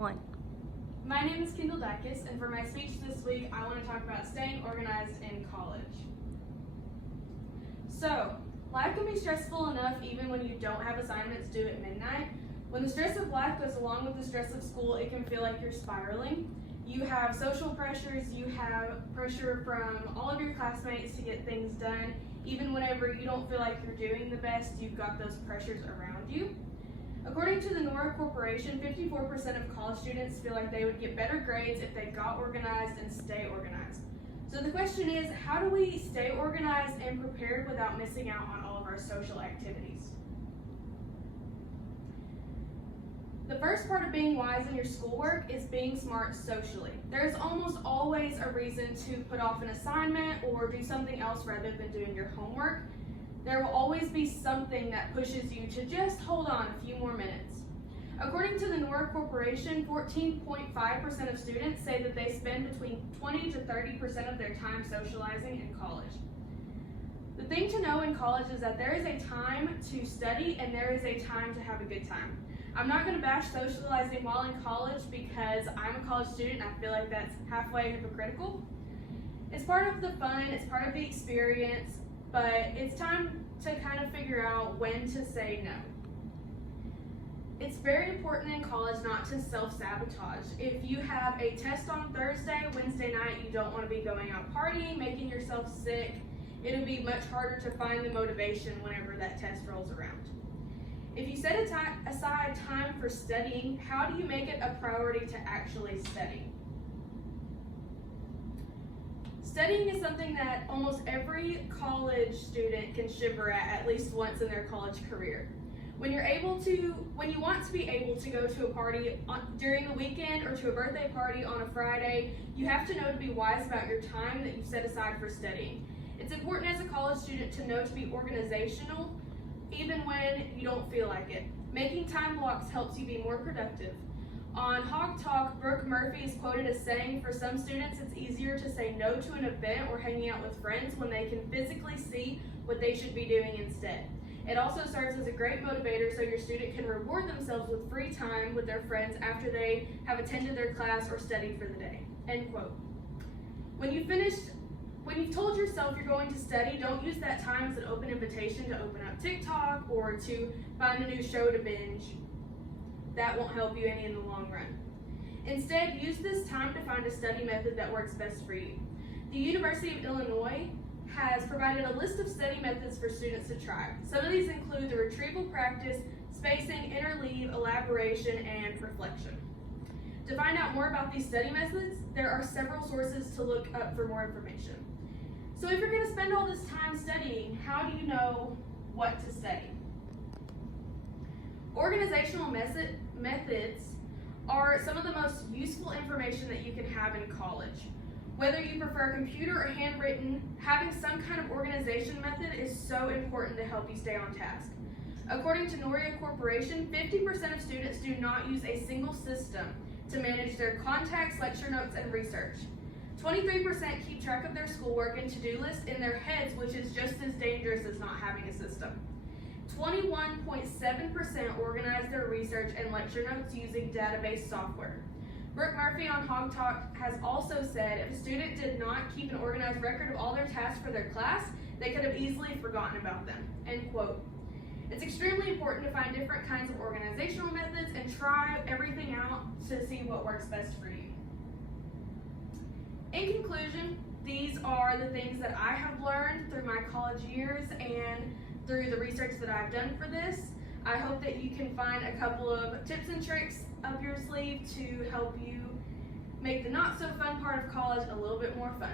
1. My name is Kyndall Dycus, and for my speech this week, I want to talk about staying organized in college. So, life can be stressful enough even when you don't have assignments due at midnight. When the stress of life goes along with the stress of school, it can feel like you're spiraling. You have social pressures, you have pressure from all of your classmates to get things done. Even whenever you don't feel like you're doing the best, you've got those pressures around you. According to the Nora Corporation, 54% of college students feel like they would get better grades if they got organized and stay organized. So the question is, how do we stay organized and prepared without missing out on all of our social activities? The first part of being wise in your schoolwork is being smart socially. There's almost always a reason to put off an assignment or do something else rather than doing your homework. There will always be something that pushes you to just hold on a few more minutes. According to the Nora Corporation, 14.5% of students say that they spend between 20 to 30% of their time socializing in college. The thing to know in college is that there is a time to study and there is a time to have a good time. I'm not going to bash socializing while in college because I'm a college student and I feel like that's halfway hypocritical. It's part of the fun, it's part of the experience, but it's time to kind of figure out when to say no. It's very important in college not to self-sabotage. If you have a test on Thursday, Wednesday night, you don't want to be going out partying, making yourself sick, it'll be much harder to find the motivation whenever that test rolls around. If you set aside time for studying, how do you make it a priority to actually study? Studying is something that almost every college student can shiver at least once in their college career. When you want to be able to go to a party during the weekend or to a birthday party on a Friday, you have to know to be wise about your time that you've set aside for studying. It's important as a college student to know to be organizational, even when you don't feel like it. Making time blocks helps you be more productive. On Hog Talk, Brooke Murphy is quoted as saying, "For some students, it's easier to say no to an event or hanging out with friends when they can physically see what they should be doing instead. It also serves as a great motivator so your student can reward themselves with free time with their friends after they have attended their class or studied for the day." End quote. When you've told yourself you're going to study, don't use that time as an open invitation to open up TikTok or to find a new show to binge. That won't help you any in the long run. Instead, use this time to find a study method that works best for you. The University of Illinois has provided a list of study methods for students to try. Some of these include the retrieval practice, spacing, interleave, elaboration, and reflection. To find out more about these study methods, there are several sources to look up for more information. So if you're going to spend all this time studying, how do you know what to study? Organizational methods are some of the most useful information that you can have in college. Whether you prefer computer or handwritten, having some kind of organization method is so important to help you stay on task. According to Nora Corporation, 50% of students do not use a single system to manage their contacts, lecture notes, and research. 23% keep track of their schoolwork and to-do lists in their heads, which is just as dangerous as not having a system. 21.7% organize their research and lecture notes using database software. Brooke Murphy on Hog Talk has also said if a student did not keep an organized record of all their tasks for their class, they could have easily forgotten about them. End quote. It's extremely important to find different kinds of organizational methods and try everything out to see what works best for you. In conclusion, these are the things that I have learned through my college years and through the research that I've done for this. I hope that you can find a couple of tips and tricks up your sleeve to help you make the not so fun part of college a little bit more fun.